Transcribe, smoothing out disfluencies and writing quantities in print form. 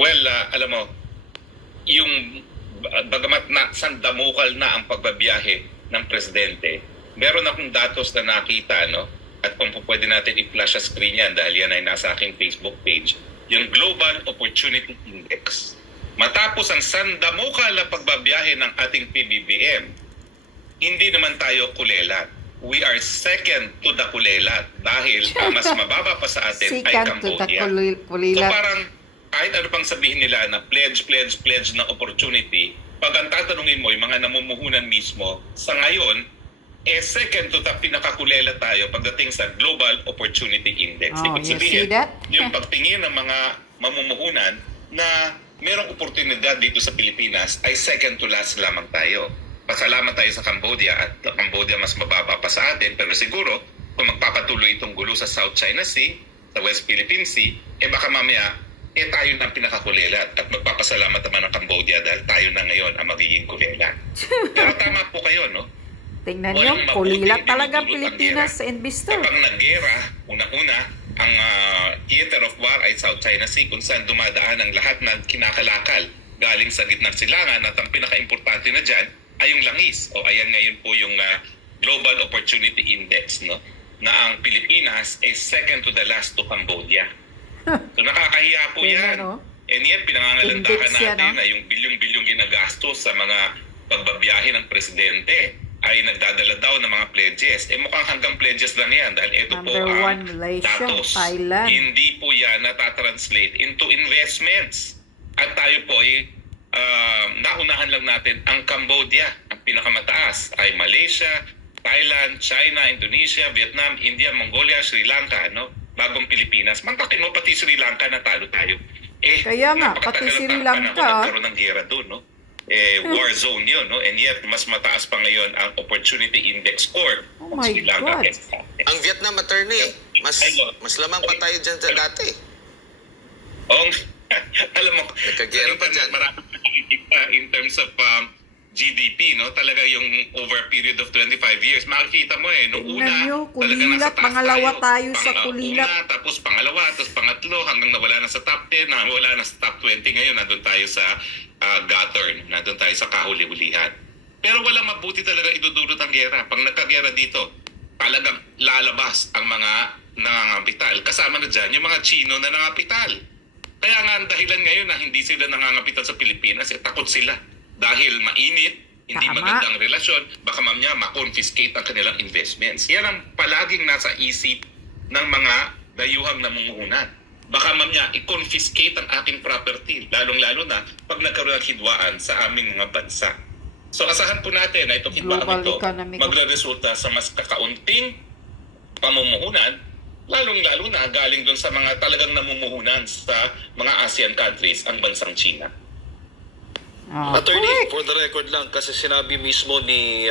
Well, alam mo, yung bagamat na sandamukal na ang pagbabiyahe ng presidente, meron akong datos na nakita, no? At kung pwede natin i-flash sa screen yan dahil yan ay nasa aking Facebook page, yung Global Opportunity Index. Matapos ang sandamukal na pagbabiyahe ng ating PBBM, hindi naman tayo kulelat. We are second to the kulelat dahil ang mas mababa pa sa atin ay Cambodia. So parang kahit ano pang sabihin nila na pledge ng opportunity, pag ang tatanungin mo yung mga namumuhunan mismo, sa ngayon, second to the pinakakulela tayo pagdating sa Global Opportunity Index. Ibig sabihin, yung pagtingin ng mga mamumuhunan na merong oportunidad dito sa Pilipinas ay second to last lamang tayo. Pasalamat tayo sa Cambodia at Cambodia mas mababa pa sa atin, pero siguro kung magpapatuloy itong gulo sa South China Sea, sa West Philippine Sea, baka mamaya tayo na pinakakulelat at magpapasalamat naman ang Cambodia dahil tayo na ngayon ang magiging kulelat. Pero tama po kayo, no? Tingnan nyo, kulilat talaga Pilipinas sa investor. Kapag naggera, una-una, ang theater of war ay South China Sea kung saan dumadaan ang lahat ng kinakalakal galing sa gitnang silangan at ang pinaka-importante na dyan ay yung langis. O ayan ngayon po yung Global Opportunity Index, no? Na ang Pilipinas ay second to the last to Cambodia. So nakakahiya po yan. And yet pinangangalandakan natin na yung bilyong-bilyong ginagastos sa mga pagbabiyahe ng presidente ay nagdadala daw ng mga pledges. Mukhang hanggang pledges lang yan dahil ito po ang datos. Hindi po yan natatranslate into investments. At tayo po ay naunahan lang natin ang Cambodia. Ang pinakamataas ay Malaysia, Thailand, China, Indonesia, Vietnam, India, Mongolia, Sri Lanka, no? Bagong Pilipinas. Mantakin mo, pati Sri Lanka natalo tayo. Kaya nga, pati Sri Lanka. Nagkaroon ng gera doon, no? War zone yun, no? And yet, mas mataas pa ngayon ang Opportunity Index score ng Sri Lanka. Ang Vietnam, attorney, mas lamang pa tayo dyan sa dati. Alam mo, nagkagera pa dyan. Marami in terms of GDP, no? Talaga yung over a period of 25 years. Makikita mo noong una, talaga nasa taas pangalawa tayo sa kulilat. Una, tapos pangalawa, tapos pangatlo, hanggang nawala na sa top 10, nawala na sa top 20. Ngayon, nandun tayo sa gutter, nandun tayo sa kahuli-hulihan. Pero walang mabuti talaga idudulot ang gera. Pag nagkagera dito, talagang lalabas ang mga nangangapital. Kasama na dyan yung mga Chino na nangangapital. Kaya nga ang dahilan ngayon na hindi sila nangangapital sa Pilipinas, takot sila. Dahil mainit, hindi magandang relasyon, baka mamaya ma-confiscate ang kanilang investments. Yan ang palaging nasa isip ng mga dayuhang namumuhunan. Baka mamaya i-confiscate ang aking property, lalong-lalo na pag nagkaroon ng hidwaan sa aming mga bansa. So asahan po natin na itong hidwaan ito magre-resulta sa mas kakaunting pamumuhunan, lalong-lalo na galing doon sa mga talagang namumuhunan sa mga ASEAN countries, ang bansang China. Attorney, for the record lang, kasi sinabi mismo ni